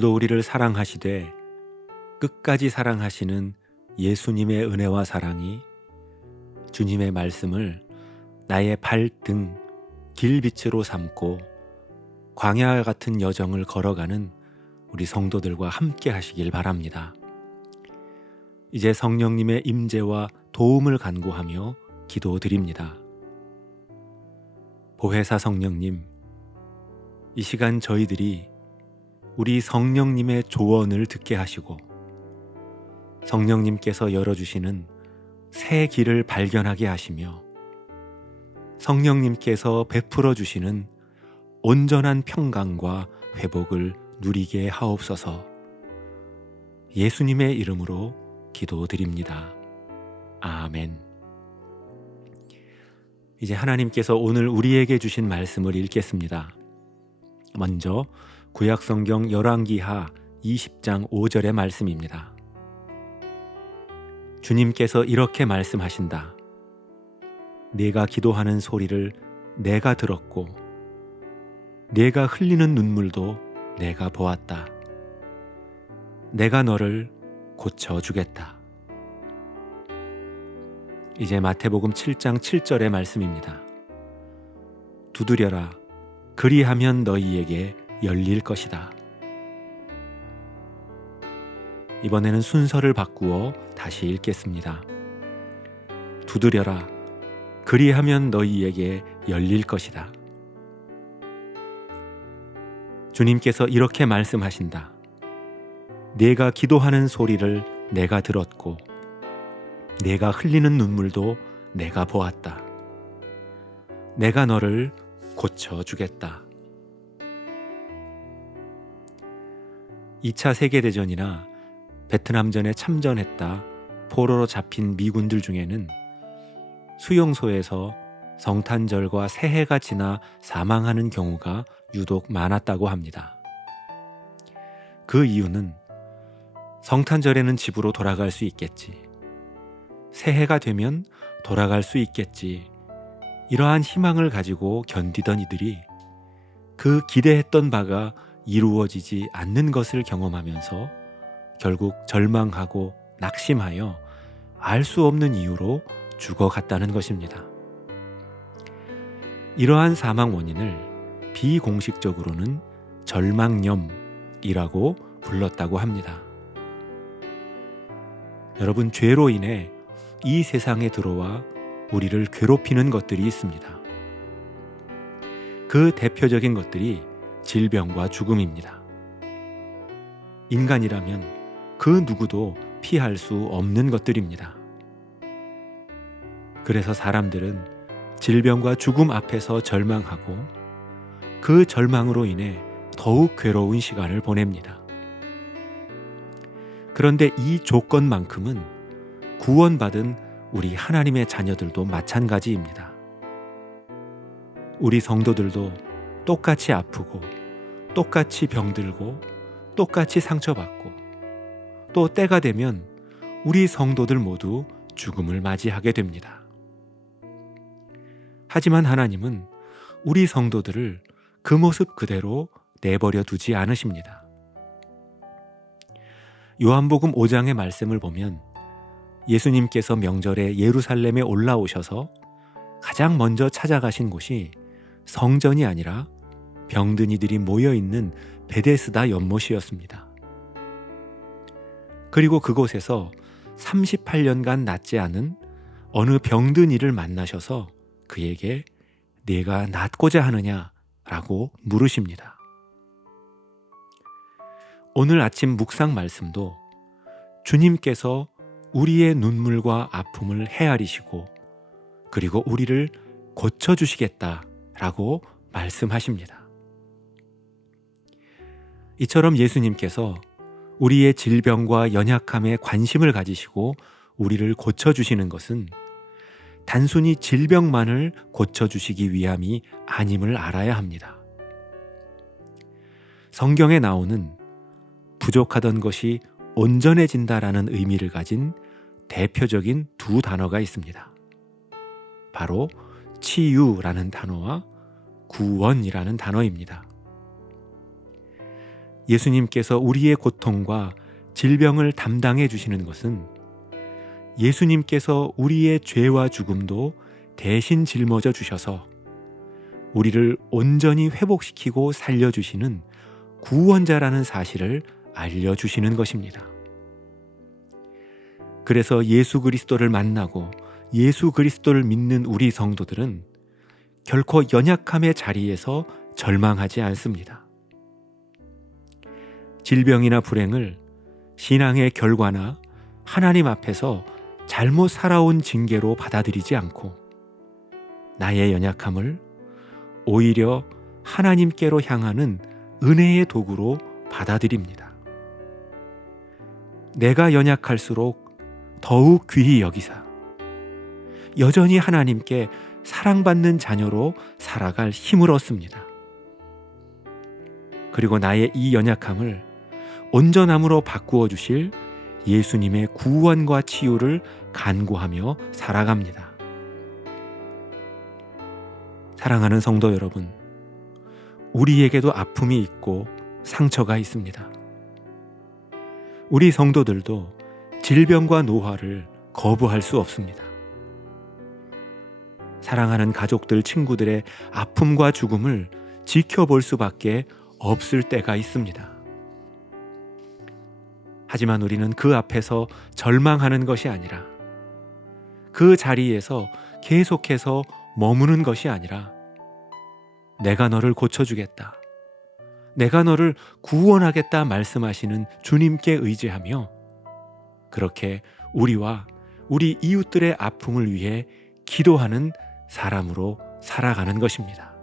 오늘도 우리를 사랑하시되 끝까지 사랑하시는 예수님의 은혜와 사랑이 주님의 말씀을 나의 발등 길빛으로 삼고 광야 같은 여정을 걸어가는 우리 성도들과 함께 하시길 바랍니다. 이제 성령님의 임재와 도움을 간구하며 기도드립니다. 보혜사 성령님, 이 시간 저희들이 우리 성령님의 조언을 듣게 하시고 성령님께서 열어주시는 새 길을 발견하게 하시며 성령님께서 베풀어 주시는 온전한 평강과 회복을 누리게 하옵소서 예수님의 이름으로 기도드립니다. 아멘. 이제 하나님께서 오늘 우리에게 주신 말씀을 읽겠습니다. 먼저 구약성경 열왕기하 20장 5절의 말씀입니다. 주님께서 이렇게 말씀하신다. 내가 기도하는 소리를 내가 들었고, 내가 흘리는 눈물도 내가 보았다. 내가 너를 고쳐 주겠다. 이제 마태복음 7장 7절의 말씀입니다. 두드려라. 그리하면 너희에게 열릴 것이다. 이번에는 순서를 바꾸어 다시 읽겠습니다. 두드려라. 그리하면 너희에게 열릴 것이다. 주님께서 이렇게 말씀하신다. 내가 기도하는 소리를 내가 들었고, 내가 흘리는 눈물도 내가 보았다. 내가 너를 고쳐주겠다. 2차 세계대전이나 베트남전에 참전했다 포로로 잡힌 미군들 중에는 수용소에서 성탄절과 새해가 지나 사망하는 경우가 유독 많았다고 합니다. 그 이유는 성탄절에는 집으로 돌아갈 수 있겠지. 새해가 되면 돌아갈 수 있겠지. 이러한 희망을 가지고 견디던 이들이 그 기대했던 바가 이루어지지 않는 것을 경험하면서 결국 절망하고 낙심하여 알 수 없는 이유로 죽어갔다는 것입니다. 이러한 사망 원인을 비공식적으로는 절망염이라고 불렀다고 합니다. 여러분, 죄로 인해 이 세상에 들어와 우리를 괴롭히는 것들이 있습니다. 그 대표적인 것들이 질병과 죽음입니다. 인간이라면 그 누구도 피할 수 없는 것들입니다. 그래서 사람들은 질병과 죽음 앞에서 절망하고 그 절망으로 인해 더욱 괴로운 시간을 보냅니다. 그런데 이 조건만큼은 구원받은 우리 하나님의 자녀들도 마찬가지입니다. 우리 성도들도 똑같이 아프고 똑같이 병들고 똑같이 상처받고 또 때가 되면 우리 성도들 모두 죽음을 맞이하게 됩니다. 하지만 하나님은 우리 성도들을 그 모습 그대로 내버려 두지 않으십니다. 요한복음 5장의 말씀을 보면 예수님께서 명절에 예루살렘에 올라오셔서 가장 먼저 찾아가신 곳이 성전이 아니라 병든 이들이 모여 있는 베데스다 연못이었습니다. 그리고 그곳에서 38년간 낫지 않은 어느 병든 이를 만나셔서 그에게 내가 낫고자 하느냐라고 물으십니다. 오늘 아침 묵상 말씀도 주님께서 우리의 눈물과 아픔을 헤아리시고 그리고 우리를 고쳐주시겠다라고 말씀하십니다. 이처럼 예수님께서 우리의 질병과 연약함에 관심을 가지시고 우리를 고쳐주시는 것은 단순히 질병만을 고쳐주시기 위함이 아님을 알아야 합니다. 성경에 나오는 부족하던 것이 온전해진다라는 의미를 가진 대표적인 두 단어가 있습니다. 바로 치유라는 단어와 구원이라는 단어입니다. 예수님께서 우리의 고통과 질병을 담당해 주시는 것은 예수님께서 우리의 죄와 죽음도 대신 짊어져 주셔서 우리를 온전히 회복시키고 살려주시는 구원자라는 사실을 알려주시는 것입니다. 그래서 예수 그리스도를 만나고 예수 그리스도를 믿는 우리 성도들은 결코 연약함의 자리에서 절망하지 않습니다. 질병이나 불행을 신앙의 결과나 하나님 앞에서 잘못 살아온 징계로 받아들이지 않고 나의 연약함을 오히려 하나님께로 향하는 은혜의 도구로 받아들입니다. 내가 연약할수록 더욱 귀히 여기사 여전히 하나님께 사랑받는 자녀로 살아갈 힘을 얻습니다. 그리고 나의 이 연약함을 온전함으로 바꾸어 주실 예수님의 구원과 치유를 간구하며 살아갑니다. 사랑하는 성도 여러분, 우리에게도 아픔이 있고 상처가 있습니다. 우리 성도들도 질병과 노화를 거부할 수 없습니다. 사랑하는 가족들, 친구들의 아픔과 죽음을 지켜볼 수밖에 없을 때가 있습니다. 하지만 우리는 그 앞에서 절망하는 것이 아니라 그 자리에서 계속해서 머무는 것이 아니라 내가 너를 고쳐주겠다. 내가 너를 구원하겠다 말씀하시는 주님께 의지하며 그렇게 우리와 우리 이웃들의 아픔을 위해 기도하는 사람으로 살아가는 것입니다.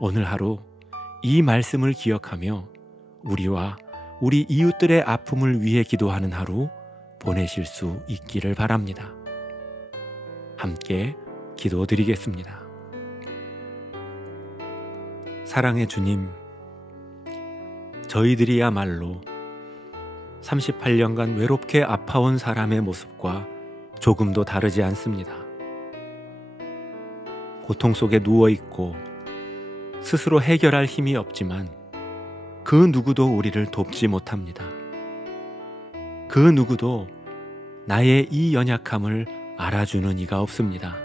오늘 하루 이 말씀을 기억하며 우리와 우리 이웃들의 아픔을 위해 기도하는 하루 보내실 수 있기를 바랍니다. 함께 기도드리겠습니다. 사랑의 주님, 저희들이야말로 38년간 외롭게 아파온 사람의 모습과 조금도 다르지 않습니다. 고통 속에 누워 있고 스스로 해결할 힘이 없지만 그 누구도 우리를 돕지 못합니다. 그 누구도 나의 이 연약함을 알아주는 이가 없습니다.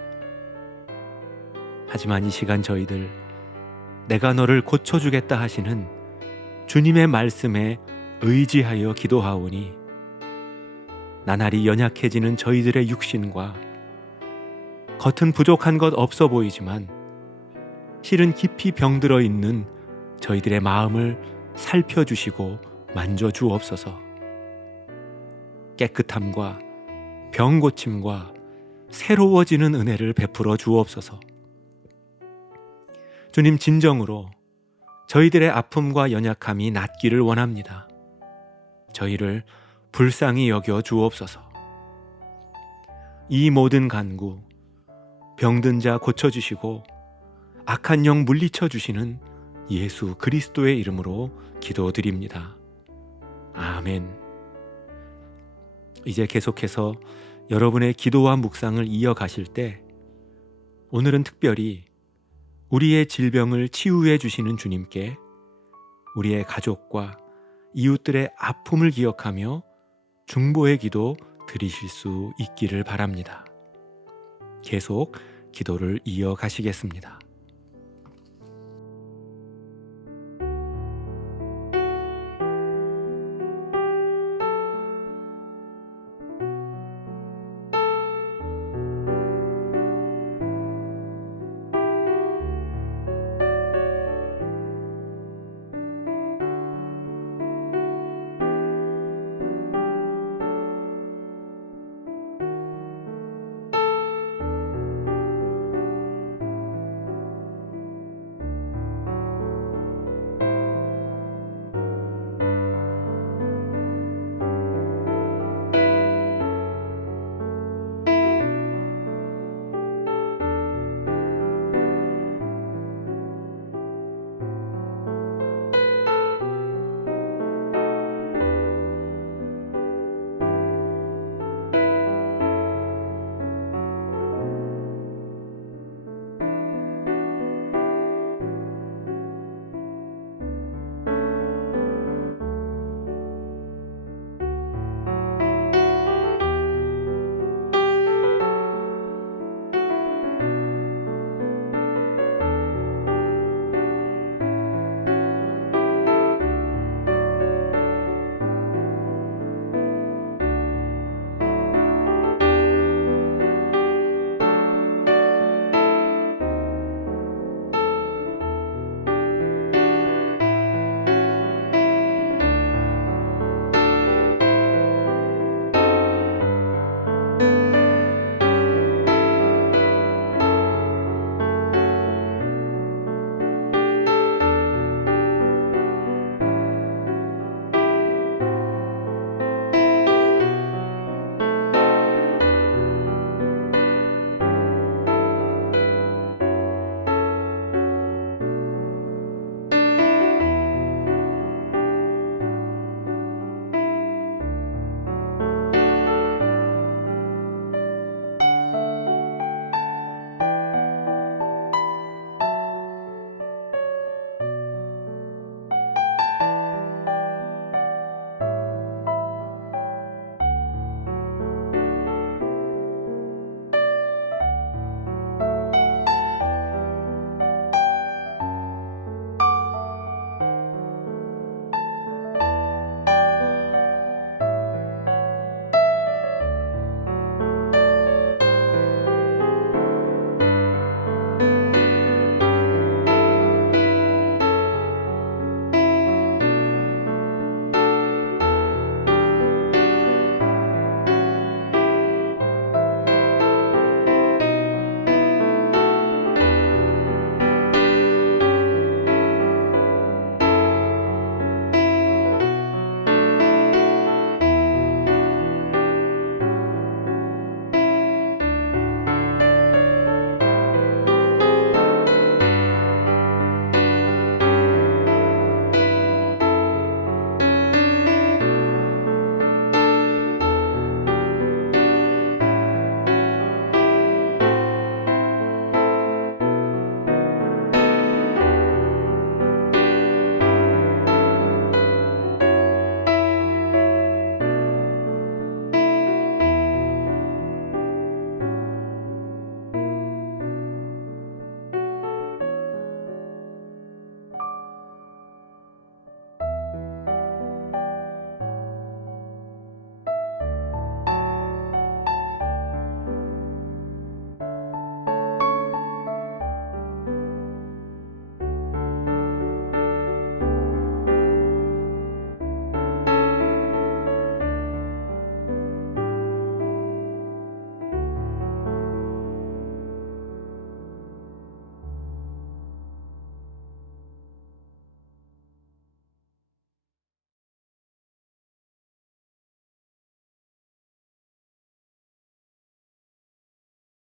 하지만 이 시간 저희들 내가 너를 고쳐주겠다 하시는 주님의 말씀에 의지하여 기도하오니 나날이 연약해지는 저희들의 육신과 겉은 부족한 것 없어 보이지만 실은 깊이 병들어 있는 저희들의 마음을 살펴주시고 만져주옵소서. 깨끗함과 병 고침과 새로워지는 은혜를 베풀어 주옵소서. 주님 진정으로 저희들의 아픔과 연약함이 낫기를 원합니다. 저희를 불쌍히 여겨 주옵소서. 이 모든 간구, 병든 자 고쳐주시고 악한 영 물리쳐 주시는 예수 그리스도의 이름으로 기도드립니다. 아멘. 이제 계속해서 여러분의 기도와 묵상을 이어가실 때 오늘은 특별히 우리의 질병을 치유해 주시는 주님께 우리의 가족과 이웃들의 아픔을 기억하며 중보의 기도 드리실 수 있기를 바랍니다. 계속 기도를 이어가시겠습니다.